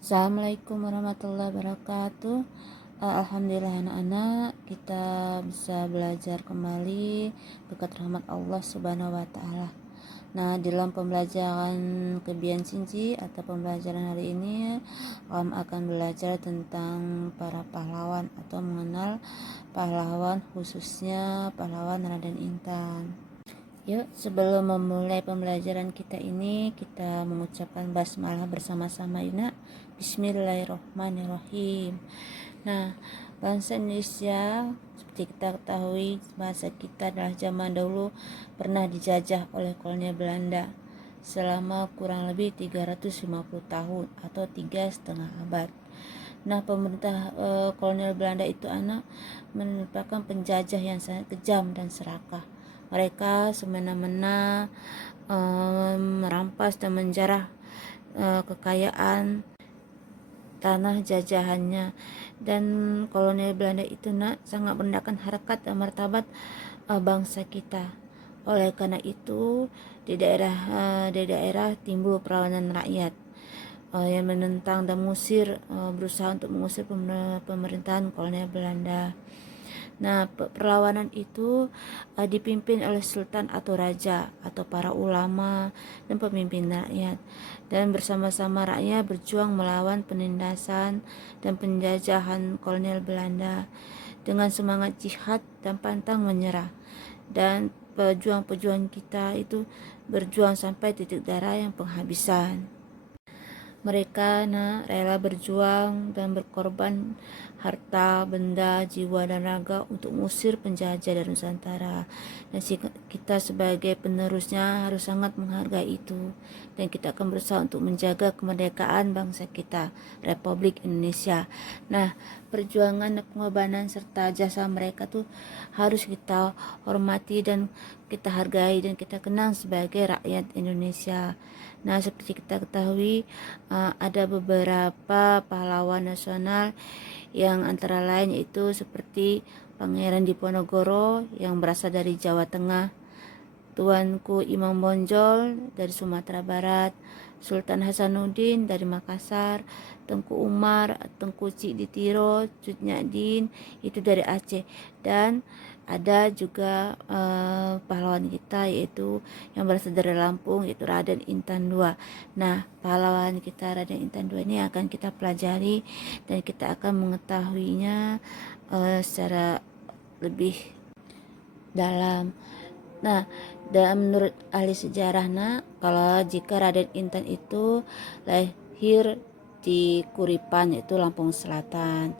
Assalamualaikum warahmatullahi wabarakatuh. Alhamdulillah anak-anak kita bisa belajar kembali berkat rahmat Allah Subhanahu wa taala. Nah, dalam pembelajaran Kebian Sinci atau pembelajaran hari ini akan belajar tentang para pahlawan atau mengenal pahlawan, khususnya pahlawan Raden Intan. Yuk, sebelum memulai pembelajaran kita ini, kita mengucapkan basmalah bersama-sama Yuna. Bismillahirrahmanirrahim. Nah, bangsa Indonesia seperti kita ketahui, bahasa kita adalah zaman dahulu pernah dijajah oleh kolonial Belanda selama kurang lebih 350 tahun atau 3,5 abad. Nah, pemerintah kolonial Belanda itu merupakan penjajah yang sangat kejam dan serakah. Mereka semena-mena merampas dan menjarah kekayaan tanah jajahannya, dan kolonial Belanda itu sangat merendahkan harkat dan martabat bangsa kita. Oleh karena itu di daerah timbul perlawanan rakyat yang menentang dan berusaha untuk mengusir pemerintahan kolonial Belanda. Nah, perlawanan itu dipimpin oleh sultan atau raja atau para ulama dan pemimpin rakyat, dan bersama-sama rakyat berjuang melawan penindasan dan penjajahan kolonial Belanda dengan semangat jihad dan pantang menyerah. Dan pejuang-pejuang kita itu berjuang sampai titik darah yang penghabisan. Mereka rela berjuang dan berkorban harta, benda, jiwa, dan raga untuk mengusir penjajah dari Nusantara. Dan kita sebagai penerusnya harus sangat menghargai itu. Dan kita akan berusaha untuk menjaga kemerdekaan bangsa kita, Republik Indonesia. Nah, perjuangan dan pengorbanan serta jasa mereka tuh harus kita hormati dan kita hargai dan kita kenang sebagai rakyat Indonesia. Nah, seperti kita ketahui ada beberapa pahlawan nasional yang antara lain yaitu seperti Pangeran Diponegoro yang berasal dari Jawa Tengah, Tuanku Imam Bonjol dari Sumatera Barat, Sultan Hasanuddin dari Makassar, Tengku Umar, Tengku Cik Ditiro, Cut Nyadin itu dari Aceh, dan ada juga pahlawan kita yaitu yang berasal dari Lampung yaitu Raden Intan II. Nah, pahlawan kita Raden Intan II ini akan kita pelajari dan kita akan mengetahuinya secara lebih dalam. Nah, dan menurut ahli sejarah kalau jika Raden Intan itu lahir di Kuripan yaitu Lampung Selatan.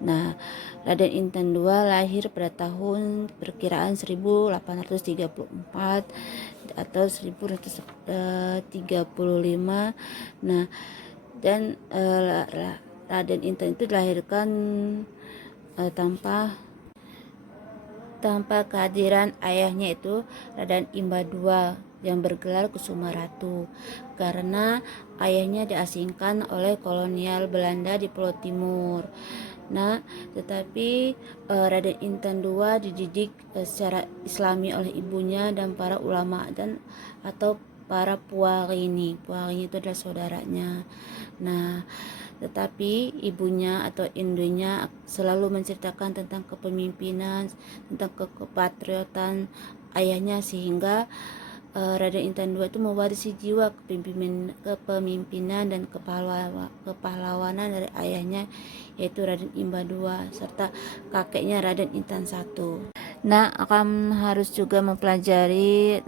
Nah, Raden Intan II lahir pada tahun perkiraan 1834 atau 1935. Nah, dan Raden Intan itu dilahirkan tanpa kehadiran ayahnya itu Raden Imba II yang bergelar Kusuma Ratu, karena ayahnya diasingkan oleh kolonial Belanda di Pulau Timur. Nah, tetapi Raden Intan II dididik secara Islami oleh ibunya dan para ulama atau para puarini. Puarini itu adalah saudaranya. Nah, tetapi ibunya atau indunya selalu menceritakan tentang kepemimpinan, tentang kepatriotan ayahnya, sehingga Raden Intan II itu mewarisi jiwa kepemimpinan dan kepahlawanan dari ayahnya yaitu Raden Imba II serta kakeknya Raden Intan I. Nah, akan harus juga mempelajari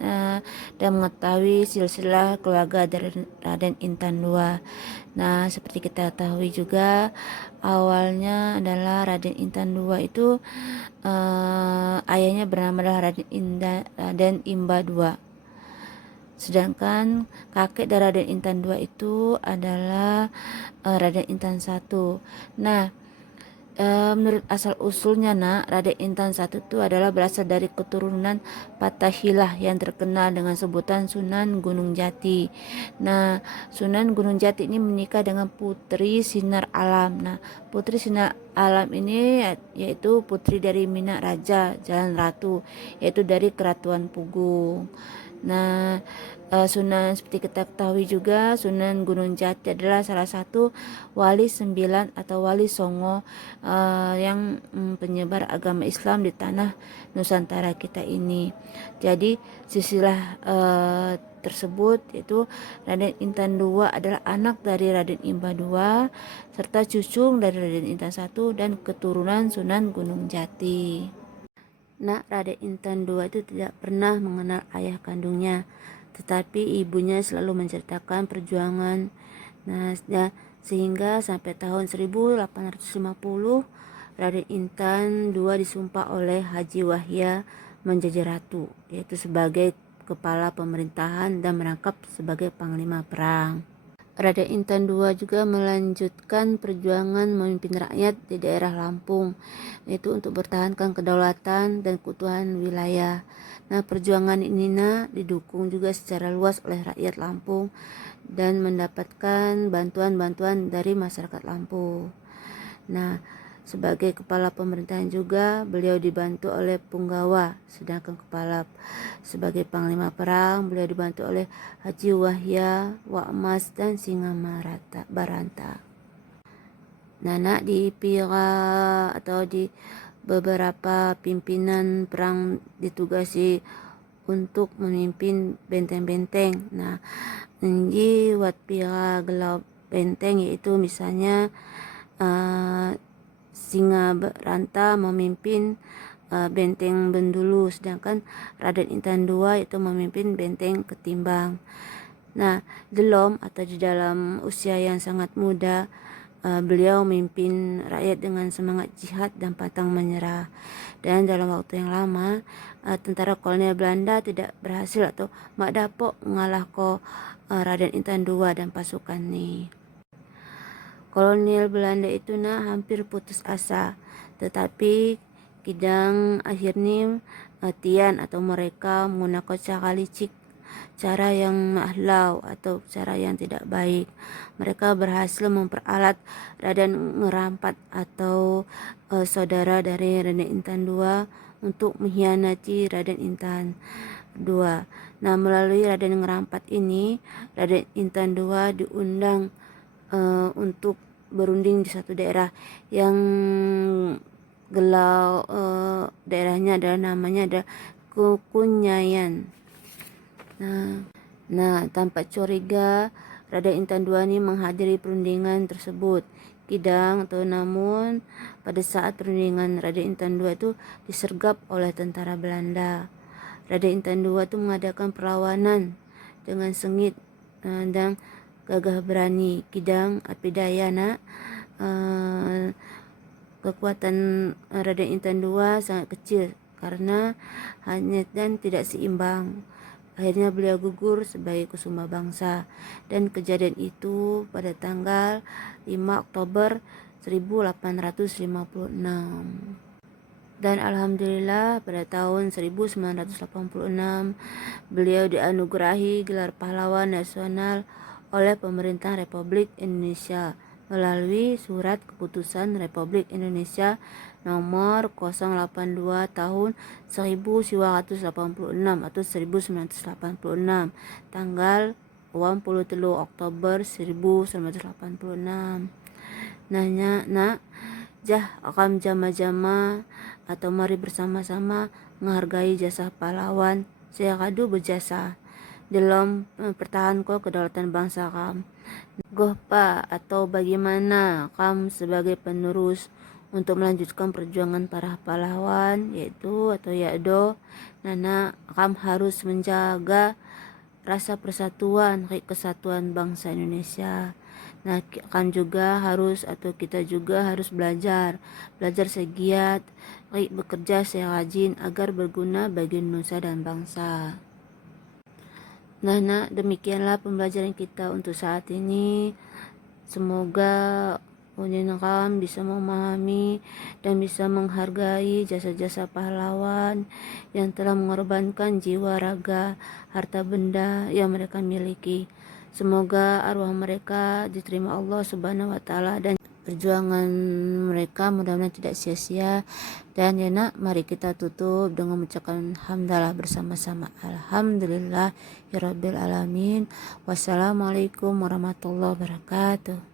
dan mengetahui silsilah keluarga dari Raden Intan II. Nah, seperti kita ketahui juga awalnya adalah Raden Intan II itu ayahnya bernama adalah Raden Imba II. Sedangkan kakek dari Raden Intan II itu adalah Raden Intan I. Nah, menurut asal usulnya Raden Intan I itu adalah berasal dari keturunan Fathahilah yang terkenal dengan sebutan Sunan Gunung Jati. Nah, Sunan Gunung Jati ini menikah dengan Putri Sinar Alam. Nah, Putri Sinar Alam ini yaitu putri dari Minak Raja Jalan Ratu, yaitu dari Keratuan Pugung. Nah, Sunan seperti kita ketahui juga, Sunan Gunung Jati adalah salah satu wali sembilan atau wali songo yang penyebar agama Islam di tanah Nusantara kita ini. Jadi silsilah tersebut yaitu Raden Intan II adalah anak dari Raden Imba II serta cucu dari Raden Intan I dan keturunan Sunan Gunung Jati. Nah, Raden Intan II itu tidak pernah mengenal ayah kandungnya, tetapi ibunya selalu menceritakan perjuangan. Nah, sehingga sampai tahun 1850 Raden Intan II disumpah oleh Haji Wahya menjadi ratu, yaitu sebagai kepala pemerintahan dan merangkap sebagai panglima perang. Raden Intan II juga melanjutkan perjuangan memimpin rakyat di daerah Lampung, yaitu untuk bertahankan kedaulatan dan keutuhan wilayah. Nah, perjuangan ini didukung juga secara luas oleh rakyat Lampung dan mendapatkan bantuan-bantuan dari masyarakat Lampung. Nah, sebagai kepala pemerintahan juga beliau dibantu oleh Punggawa, sedangkan sebagai panglima perang beliau dibantu oleh Haji Wahya, Wakmas dan Baranta. Nana di pira atau di beberapa pimpinan perang ditugasi untuk memimpin benteng-benteng. Nah, ini wat pira gelau benteng yaitu misalnya Singa Beranta memimpin benteng Bendulu, sedangkan Raden Intan II itu memimpin benteng Ketimbang. Nah, di dalam usia yang sangat muda, beliau memimpin rakyat dengan semangat jihad dan pantang menyerah. Dan dalam waktu yang lama, tentara kolonial Belanda tidak berhasil atau mak dapok ngalah ko Raden Intan II dan pasukan ni. Kolonial Belanda itu hampir putus asa, tetapi kidang akhirnya tian atau mereka menggunakan cara licik, cara yang mahlau atau cara yang tidak baik. Mereka berhasil memperalat Raden Ngerampat atau saudara dari Raden Intan II untuk mengkhianati Raden Intan II. Nah, melalui Raden Ngerampat ini, Raden Intan II diundang untuk berunding di satu daerah yang gelau daerahnya adalah namanya adalah Kukunyayan. Nah, tanpa curiga Raden Intan II ini menghadiri perundingan tersebut. Namun pada saat perundingan Raden Intan II itu disergap oleh tentara Belanda. Raden Intan II itu mengadakan perlawanan dengan sengit dan gagah berani. Api daya kekuatan Raden Intan II sangat kecil karena hanya dan tidak seimbang. Akhirnya beliau gugur sebagai kusuma bangsa, dan kejadian itu pada tanggal 5 Oktober 1856. Dan alhamdulillah pada tahun 1986 beliau dianugerahi gelar pahlawan nasional oleh pemerintah Republik Indonesia melalui surat keputusan Republik Indonesia nomor 082 tahun 1986 atau 1986 tanggal 23 Oktober 1986. Nak akam jama-jama atau mari bersama-sama menghargai jasa pahlawan saya kadu berjasa dalam pertahankan kedaulatan bangsa kam. Gohpa atau bagaimana kam sebagai penerus untuk melanjutkan perjuangan para pahlawan yaitu atau yakdo nana kam harus menjaga rasa persatuan, kesatuan bangsa Indonesia. Nah, kam juga harus atau kita juga harus belajar segiat, bekerja serajin agar berguna bagi nusa dan bangsa. Nah, demikianlah pembelajaran kita untuk saat ini. Semoga Uninakam bisa memahami dan bisa menghargai jasa-jasa pahlawan yang telah mengorbankan jiwa, raga, harta benda yang mereka miliki. Semoga arwah mereka diterima Allah Subhanahu wa Ta'ala dan perjuangan mereka mudah-mudahan tidak sia-sia. Dan ya nak, mari kita tutup dengan mengucapkan hamdalah bersama-sama. Alhamdulillah ya rabbil alamin. Wassalamualaikum warahmatullahi wabarakatuh.